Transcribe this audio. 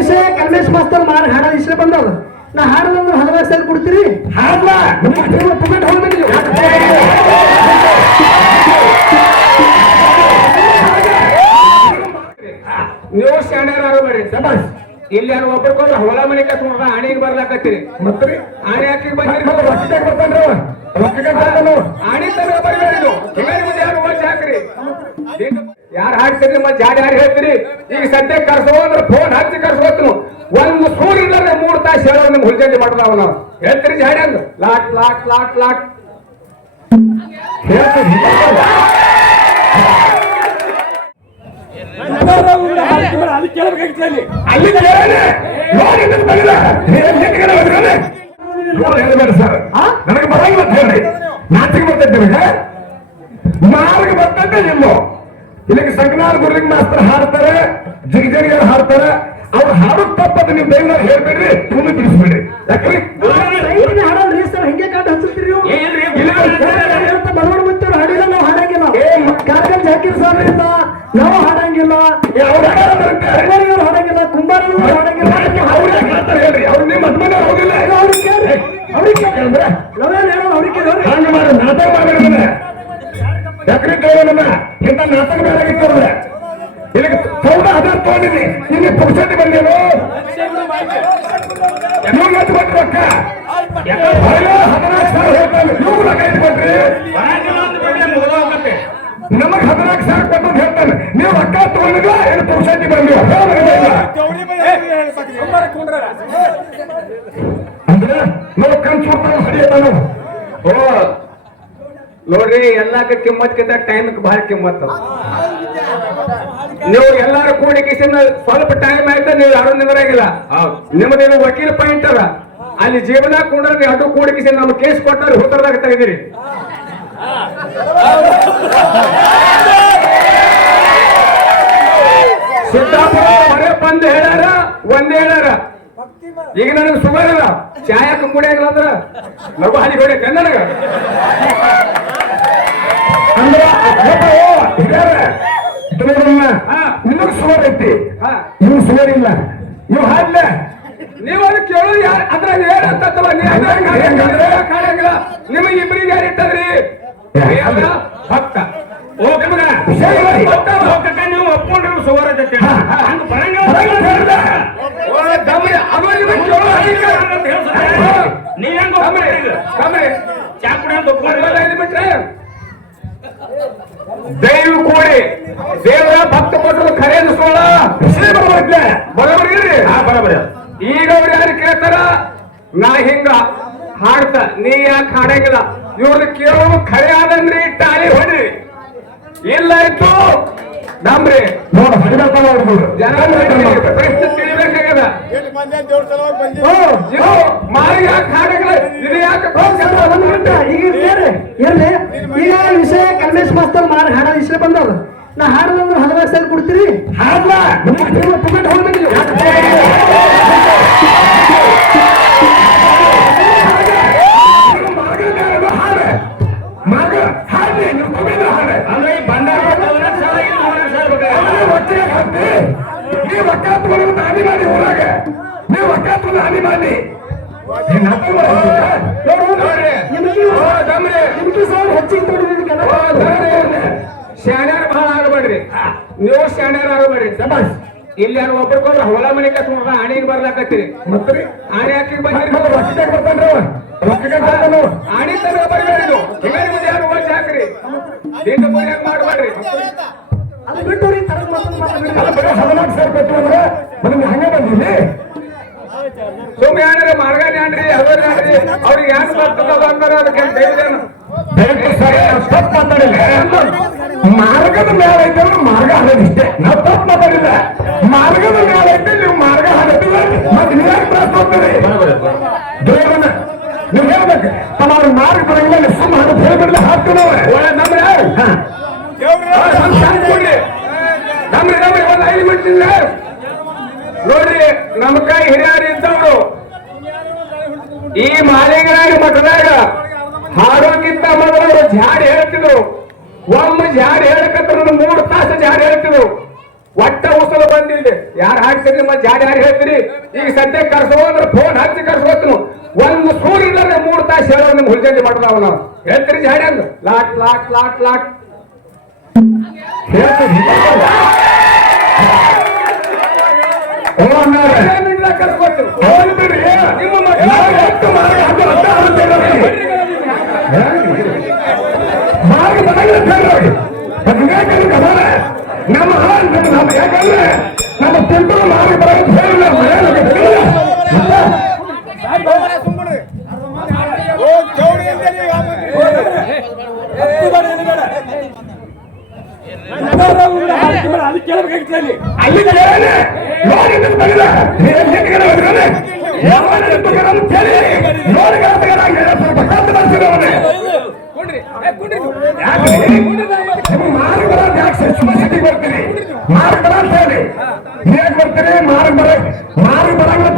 ವಿಷಯ ಕಲ್ಮೇಶ್ ಮಾಸ್ತರ್ ಮಾರ ಹಾಡ ವಿಷಯ ಬಂದವ ನಾ ಹಾಡದಂದ್ರೆ 16,000 ಕೊಡ್ತೀರಿ ಹಾಡ್ಲಾ ಪುಕ್ಕಟ್ ಹೋಗ್ಬೇಕು ನೀವು ಶಾಣ್ಯಾರ ಆಗಬೇಡಿ ಸಬಾಸ್ ಇಲ್ಲಿ ಯಾರು ಒಬ್ಬರಿಗೊಬ್ರು ಹೊಲ ಮನೆ ಕಟ್ಕೊಂಡ್ರ ಆಣಿಗೆ ಬರ್ಲಾಕತ್ತೀರಿ ಮತ್ತೆ ಆಣಿ ಹಾಕಿ ಬಂದಿರಿ ಬರ್ತಾನ್ರಿ ಆಣಿ ತರ ಬರ್ಬೇಡಿ ಯಾರು ಓಚ್ ಹಾಕ್ರಿ ಯಾರು ಹಾಕ್ತೀರಿ ಮತ್ತೆ ಜಾಡಿ ಯಾರು ಹೇಳ್ತೀರಿ ಈಗ ಸದ್ಯ ಕರ್ಸೋ ಅಂದ್ರೆ ಫೋನ್ ಹಚ್ಚಿ ಕರ್ಸೋತ್ನು ಒಂದು ಸೂರ್ ಇಲ್ಲದ್ರೆ 3 ತಾಸು ಹೇಳೋ ನಿಮ್ಗೆ ಹುಲ್ಜಂಡಿ ಮಾಡ್ತಾವ ನಾವು ಹೇಳ್ತೀರಿ ಜಾಡಿ ಅಂದು ಲಾಟ್ ಲಾಟ್ ಲಾಟ್ ಲಾಟ್ ಹೇಳ್ತೀರಿ ಅಲ್ಲಿ ಸರ್ ನನಗೆ ಬರಂಗಿಲ್ಲ ಅಂತ ಹೇಳ್ರಿ ನಾಚಿಗೆ ಬರ್ತೈತೆ ಮಾರ್ಗ ಬರ್ತೈತೆ ನಿಮ್ಮು ಇಲ್ಲಿಗೆ ಸಂಗನಾರ್ ಗುರ್ಲಿಂಗ್ ಮಾಸ್ತರ್ ಹಾಡ್ತಾರೆ ಜಿಗಿಜಗಿಯರು ಹಾಡ್ತಾರೆ ಅವ್ರು ಹಾಡೋದ್ ತಪ್ಪದ ನೀವು ದಯವಿಟ್ಟು ಹೇಳ್ಬೇಡ್ರಿ ತುಮಿ ಬಿಡಿಸ್ಬೇಡ್ರಿ ಯಾಕ್ರಿ ಹಾಡಲ್ರಿ ಸರ್ ಹಿಂಗೆ ಕಾಟ ಹಚ್ಚುತ್ತೀರಿ ಬಡವಣ ಮಂತವ್ರು ಹಾಡಿಲ್ಲ ನಾವು ಹಾಡಂಗಿಲ್ಲ ಕಾರ್ಕಲ್ ಜಾಕೀರ್ ಸರ್ ಇಲ್ಲ ನಾವು ಹಾಡಂಗಿಲ್ಲ ಹಾಡಂಗಿಲ್ಲ ಕುಂಬಾರರು ಹಾಡಂಗಿಲ್ಲ ಅವ್ರಿಗೆ ಹಾಡ್ತಾರೆ ಹೇಳ್ರಿ ಅವ್ರು ನಿಮ್ಮ ಹದ್ಮನೆ ಹೋಗಿಲ್ಲ ಅವ್ರಿಗೆ ಕೇಳ್ರಿ ಅವ್ರಿಗೆ ಕೇಳಿದ್ರೆ ಅವ್ರಿಗೆ ಕೇಳಿ ಹಂಗ ಮಾಡಿ ನಾಟಕ ಮಾಡಿದ್ರೆ ಯಾಕ್ರಿ ಕೇಳೋಣ ಇಂಥ ನಾಟಕ ಬೇಡಾಗಿತ್ತವ್ರೆ ಇಲ್ಲಿಗೆ 14,000 ತಗೊಂಡಿನಿ ನಿನ್ನೆ ಪುರುಷಟಿ ಬಂದೇನು ಎಷ್ಟು ಕೊಟ್ರಿ ರೊಕ್ಕ 14,000 ಹೇಳ್ತಾನೆ ನೀವು ರೊಕ್ಕ ಎಷ್ಟು ಕೊಟ್ರಿ ನಮಗ್ 14,000 ಕೊಟ್ಟು ಹೇಳ್ತಾನೆ ನೀವು ರೊಕ್ಕ ತಗೊಂಡಿಲ್ಲ ಏನು ಪುರುಷಟಿ ಬಂದಿವ ಅಂದ್ರೆ ನಾವು ಕನ್ಸು ಹಡಿಯಲ್ಲ ನಾವು ಓ ನೋಡ್ರಿ ಎಲ್ಲಾಕ ಕಿಮ್ಮತ್ಕಿಂತ ಟೈಮ್ಗೆ ಬಹಳ ಕಿಮ್ಮತ್ತು ನೀವು ಎಲ್ಲಾರು ಕೂಡಿಕಿಸಿಂದ ಸ್ವಲ್ಪ ಟೈಮ್ ಆಯ್ತಾ ನೀವು ಯಾರು ನಿಂದ್ರಾಗಿಲ್ಲ ನಿಮ್ಮದೇನು ವಕೀಲ ಪಾಯಿಂಟ್ ಅದ ಅಲ್ಲಿ ಜೀವನ ಕೂಡ್ರಿ ಅದು ಕೂಡಿಕಿಸಿ ನಮ್ಮ ಕೇಸ್ ಕೊಟ್ಟರೆ ಉತ್ತರದಾಗ ತೆಗೆದಿರಿ ಸಿದ್ದಾಪುರ ಹೊರೆ ಬಂದು ಹೇಳ್ಯಾರ ಒಂದೇ ಹೇಳ್ಯಾರ ಈಗ ನನಗೆ ಸುಮಾರು ಇಲ್ಲ ಚಾಯಕ್ಕೆ ಕುಡಿಯಂಗಿಲ್ಲ ಅಂದ್ರ ಲಘು ಹಾಲಿ ಹೊಡಿಯಕ್ಕೆ ನನಗ ಅಂದ್ರ ನಿಮಗ್ ಸುಮಾರು ಐತಿ ಇವ್ ಸುಮಾರು ಇಲ್ಲ ಇವ್ ಹಾಡ್ಲ ನೀವು ಅದು ಕೇಳೋದು ಯಾರು ಅದ್ರಾಗ ಏನಂತವ ಕಾಡಂಗಿಲ್ಲ ನಿಮಗೆ ಇಬ್ಬರಿಗೆ ಯಾರು ಇಟ್ಟದ್ರಿ ಭಕ್ತ ನೀವು ಒಪ್ಕೊಂಡ್ರೆ ಸುಮಾರು ದೈವ ಕೂಡಿ ದೇವರ ಭಕ್ತ ಕೊಟ್ಟರು ಖರೀದಿಸೋಣ ಬರೋಬರಿ ಬರೋಬರಿ ಈಗ ಅವ್ರು ಯಾರು ಕೇಳ್ತಾರ ನಾ ಹಿಂಗ ಹಾಡ್ತ ನೀ ಯಾಕೆ ಹಾಡಂಗಿಲ್ಲ ಇವ್ರನ್ನ ಕೇಳೋದು ಖರೆ ಆದಂದ್ರಿ ಟಾಲಿ ಹೊಡ್ರಿ ಇಲ್ಲ ಇತ್ತು ನಮ್ರಿ ನೋಡ ಪ್ರಶ್ನೆ ತಿಳಿಬೇಕಾಗ್ಯದ ಮಾರಿ ಯಾಕೆ ಹಾಡಂಗಿಲ್ಲ ಇದು ಯಾಕೆ ಈಗ ವಿಷಯ ಕಲ್ಮೇಶ್ ಮಾಸ್ತರ್ ಮಾರ ಹಾಡ ವಿಷಯ ಬಂದವ ನಾ ಹಾಡದಂದ್ರೆ 16,000 ಕೊಡ್ತೀರಿ ಹಾಡ್ಲಾ ಪುಕ್ಕಟ್ ಹೋಗ್ಬೇಕು ನೀವು ಒಕ್ಕಾತ್ಮನ್ನು ಹಾನಿ ಮಾಡಿ ಊರಾಗ ನೀವು ಒಕ್ಕಾತ್ಮನ್ನು ಹಾನಿ ಮಾಡಿ ಶಾಣ್ಯಾರ ಬಹಳ ಆಗಬೇಡ್ರಿ ನೀವು ಶಾಣ್ಯಾರ ಆಗಬೇಡ್ರಿ ಸಬಾಸ್ ಇಲ್ಲಿ ಯಾರು ಒಬ್ಬರಿಗೊಬ್ರು ಹೊಲ ಮನೆ ಕಟ್ಕೊಂಡ್ರ ಆಣಿಗೆ ಬರ್ಲಾಕತ್ತೀರಿ ಮತ್ತೆ ಆಣಿ ಹಾಕಿ ಬಂದಿರಿ ಬರ್ತಾನ್ರಿ ಆಣಿ ತರ ಬರ್ಬೇಡಿ ಹಿಂಗ ಯಾರು ಓಚ್ ಹಾಕ್ರಿ ಮಾಡ್ಬೇಡ್ರಿ ಅದು ಬಿಟ್ಟು 14,000 ಕೊಟ್ಟು ಅಂದ್ರೆ ನಮ್ಗೆ ಹಂಗ ಬಂದಿಲ್ಲಿ ಸುಮ್ಮನೆ ಏನ್ರಿ ಮಾರ್ಗಾನಿ ಅನ್ರಿ ಅವ್ರಿ ಅವ್ರಿಗೆ ಏನ್ ಬರ್ತದ ಅಂದ್ರೆ ಅದಕ್ಕೆ ತಪ್ಪು ಮಾತಾಡಿಲ್ಲ ಮಾರ್ಗದ ಮೇಲೆ ಐತೆ ಮಾರ್ಗ ಹಾಡೋದಿಷ್ಟೇ ನಾವು ತಪ್ಪು ಮಾತಾಡಿಲ್ಲ ಮಾರ್ಗದ ಮೇಲೆ ಐತೆ ನೀವು ಮಾರ್ಗ ಹಾಡೋದಿಲ್ಲ ಮತ್ತೆ ನೀವ್ಯಾಕೆ ತ್ರಾಸ ಹೋಗ್ತೀರಿ ದೇವರನ್ನ ನೀವು ಹೇಳ್ಬೇಕು ತಮ್ಮ ಅವ್ರ ಮಾರ್ಗ ಬರಂಗಿಲ್ಲ ಸುಮ್ಮ ಹಾಡೋದು ಹೇಳ್ಬಿಡ್ಲಿ ಹಾಕ್ತೀವಿ ನಾವು ನಮ್ರಿ ನಮ್ರಿ ಒಂದು 5 ಮಿನಿಟ್ ನೋಡ್ರಿ ನಮ್ಮ ಕೈ ಹಿರಿಯರು ಇದ್ದವರು ಈ ಮಾಲಿಂಗರಾಯ ಮಠದಾಗ ಹಾಡೋಕ್ಕಿಂತ ಮೊದಲು ಜಾಡಿ ಹೇಳ್ತಿದ್ರು ಒಮ್ಮೆ ಜಾಡಿ ಹೇಳಕತ್ರ 3 ತಾಸು ಜಾಡಿ ಹೇಳ್ತಿದ್ರು ಒಟ್ಟ ಉಸಲು ಬಂದಿಲ್ರಿ ಯಾರು ಹಾಕ್ತೀರಿ ನಿಮ್ಮ ಜಾಡಿ ಯಾರು ಹೇಳ್ತೀರಿ ಈಗ ಸದ್ಯ ಕರ್ಸೋ ಅಂದ್ರೆ ಫೋನ್ ಹಚ್ಚಿ ಕರ್ಸೋತ್ನು ಒಂದು ಸೂರ್ ಇಲ್ಲದ್ರೆ 3 ತಾಸು ಹೇಳೋ ನಿಮ್ ಹುಲ್ಜಂಡಿ ಮಾಡ್ದಾವ ನಾವು ಹೇಳ್ತೀರಿ ಜಾಡಿ ಹಂಗ ಲಾಟ್ ಲಾಟ್ ಲಾಟ್ ಲಾಟ್ ಹೇಳ್ತೀರಿ ನಮ್ಮ ಯಾಕಂದ್ರೆ ನಮ್ಮ ಟೆಂಪಲ್ ಮಾರಿ ಬರೋದು ಮಾರ್ಗ ಬರ್ತೀರಿ ಮಾರ್ಗ ಬರಂಗ